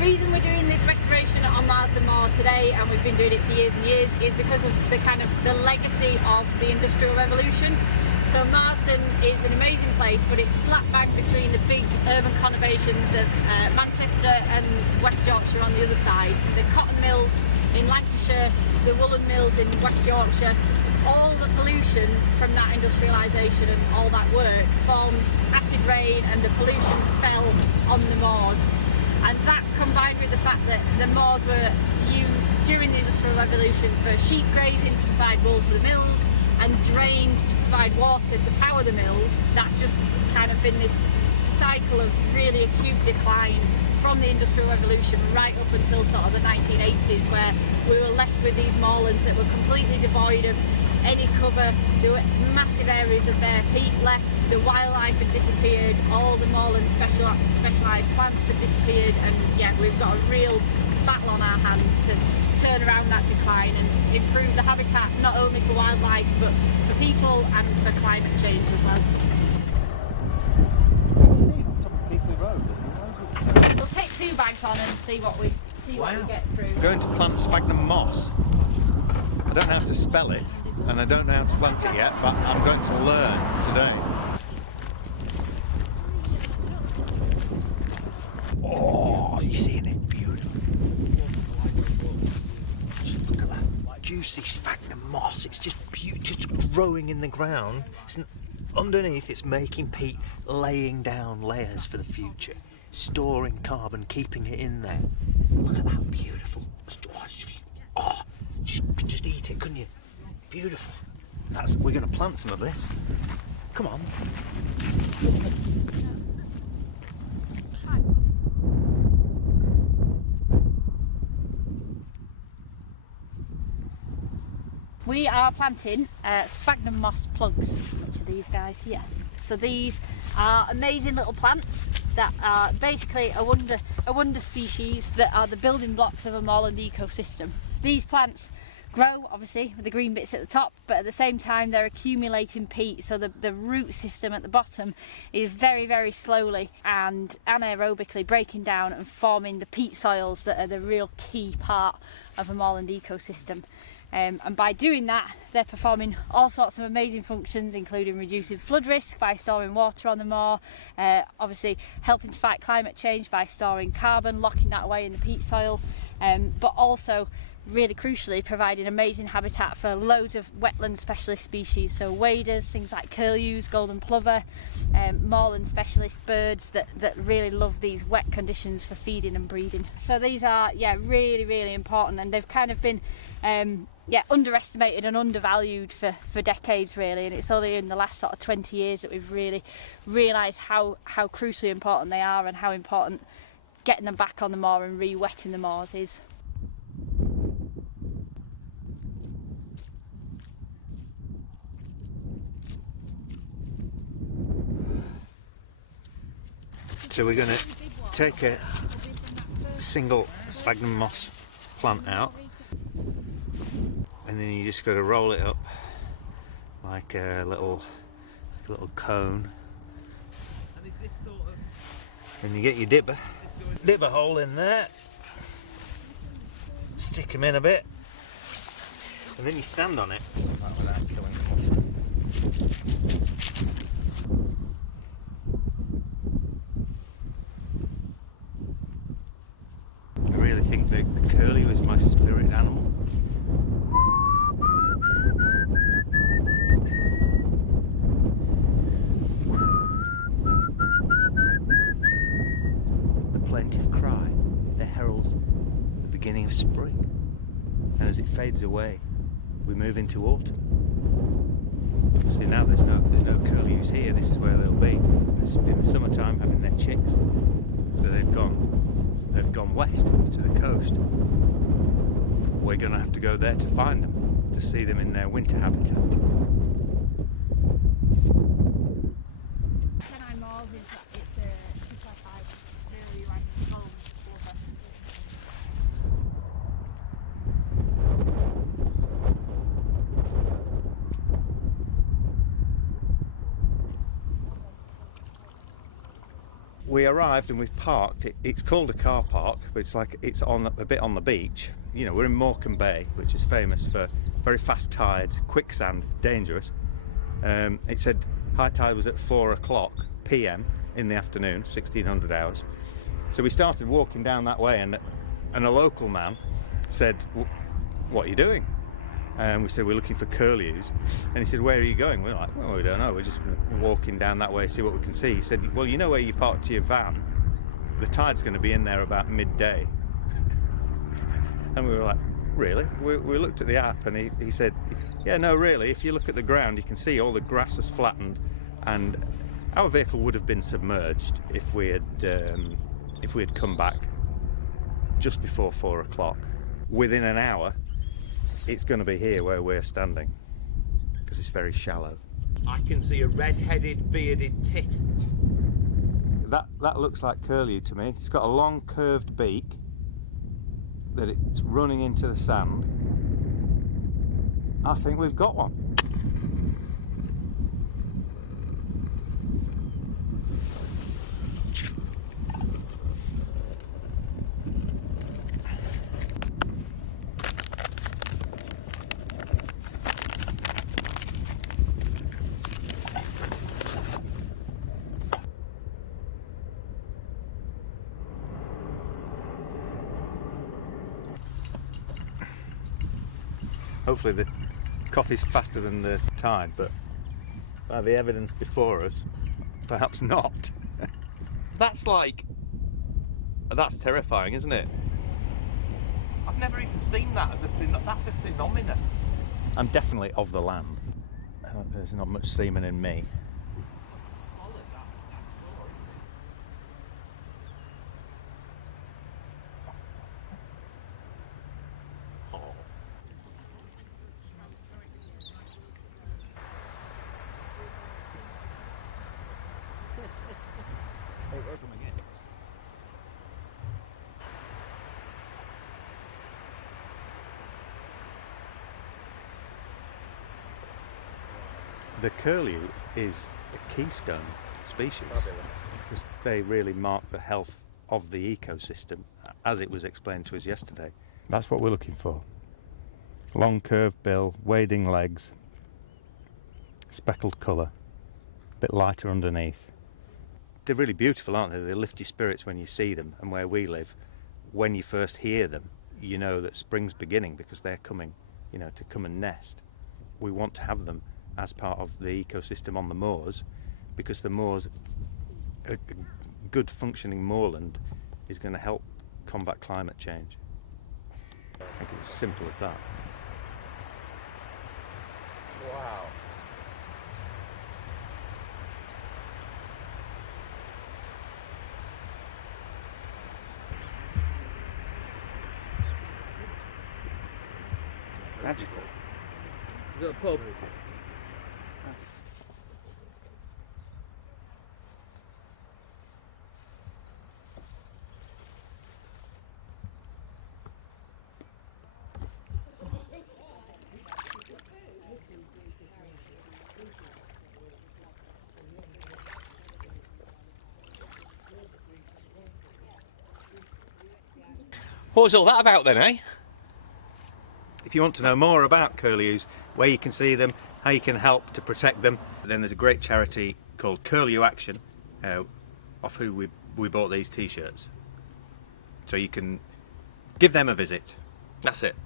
reason we're doing this restoration on Marsden Moor today, and we've been doing it for years and years, is because of the legacy of the Industrial Revolution. So Marsden is an amazing place, but it's slap bang between the big urban conurbations of Manchester and West Yorkshire on the other side. The cotton mills in Lancashire, the woolen mills in West Yorkshire, all the pollution from that industrialisation and all that work formed acid rain, and the pollution fell on the moors. And that, combined with the fact that the moors were used during the Industrial Revolution for sheep grazing to provide wool for the mills, and drained to provide water to power the mills, that's just kind of been this cycle of really acute decline from the Industrial Revolution right up until sort of the 1980s, where we were left with these moorlands that were completely devoid of any cover. There were massive areas of bare peat left, the wildlife had disappeared, all the moorland specialised plants had disappeared, and yeah, we've got a real battle on our hands to turn around that decline and improve the habitat, not only for wildlife but for people and for climate change as well. We'll take 2 bags on and see what we get through. I'm going to plant sphagnum moss. I don't know how to spell it, and I don't know how to plant it yet, but I'm going to learn today. Oh, are you seeing it? Beautiful. Look at that juicy sphagnum moss. It's just growing in the ground. Underneath, it's making peat, laying down layers for the future, storing carbon, keeping it in there. Look at that, beautiful. You could just eat it, couldn't you? Beautiful. We're going to plant some of this. Come on. We are planting sphagnum moss plugs, which are these guys here. So these are amazing little plants that are basically a wonder species that are the building blocks of a moorland ecosystem. These plants grow, obviously, with the green bits at the top, but at the same time they're accumulating peat, so the root system at the bottom is very, very slowly and anaerobically breaking down and forming the peat soils that are the real key part of a moorland ecosystem. And by doing that, they're performing all sorts of amazing functions, including reducing flood risk by storing water on the moor, obviously helping to fight climate change by storing carbon, locking that away in the peat soil, but also really crucially providing amazing habitat for loads of wetland specialist species, so waders, things like curlews, golden plover, moorland specialist birds that really love these wet conditions for feeding and breeding. So these are really, really important, and they've kind of been underestimated and undervalued for decades really, and it's only in the last sort of 20 years that we've really realised how crucially important they are and how important getting them back on the moor and re-wetting the moors is. So we're going to take a single sphagnum moss plant out, and then you just got to roll it up like a little cone. And you get your dip a hole in there, stick them in a bit, and then you stand on it without killing the mushroom. I really think that the curlew is my spirit animal. The plaintive cry that heralds the beginning of spring, and as it fades away, we move into autumn. Obviously now there's no curlews here. This is where they'll be in the summertime, having their chicks. So they've gone west to the coast. We're going to have to go there to find them, to see them in their winter habitat. we arrived and we've parked. It's called a car park, but it's on a bit on the beach. You know, we're in Morecambe Bay, which is famous for very fast tides, quicksand, dangerous. It said high tide was at 4 o'clock p.m. in the afternoon, 1600 hours. So we started walking down that way, and a local man said, "What are you doing?" And we said, "We're looking for curlews." And he said, "Where are you going?" We're like, "Well, we don't know. We're just walking down that way, see what we can see." He said, "Well, you know where you parked your van? The tide's going to be in there about midday." And we were like, "Really?" We looked at the app, and he said, "Yeah, no, really. If you look at the ground, you can see all the grass has flattened, and our vehicle would have been submerged if we had come back just before 4 o'clock. Within an hour, it's going to be here where we're standing because it's very shallow." I can see a red-headed, bearded tit. That looks like curlew to me. It's got a long curved beak that it's running into the sand. I think we've got one. Hopefully the coffee's faster than the tide, but by the evidence before us, perhaps not. That's terrifying, isn't it? I've never even seen that as that's a phenomenon. I'm definitely of the land. There's not much semen in me. The curlew is a keystone species because they really mark the health of the ecosystem as it was explained to us yesterday. That's what we're looking for. Long curved bill, wading legs, speckled colour, a bit lighter underneath. They're really beautiful, aren't they? They lift your spirits when you see them, and where we live, when you first hear them, you know that spring's beginning because they're coming, to come and nest. We want to have them as part of the ecosystem on the moors, because the moors, a good functioning moorland, is going to help combat climate change. I think it's as simple as that. Wow. Magical. Is that a pub? What was all that about then, eh? If you want to know more about curlews, where you can see them, how you can help to protect them, then there's a great charity called Curlew Action, off who we bought these t-shirts. So you can give them a visit. That's it.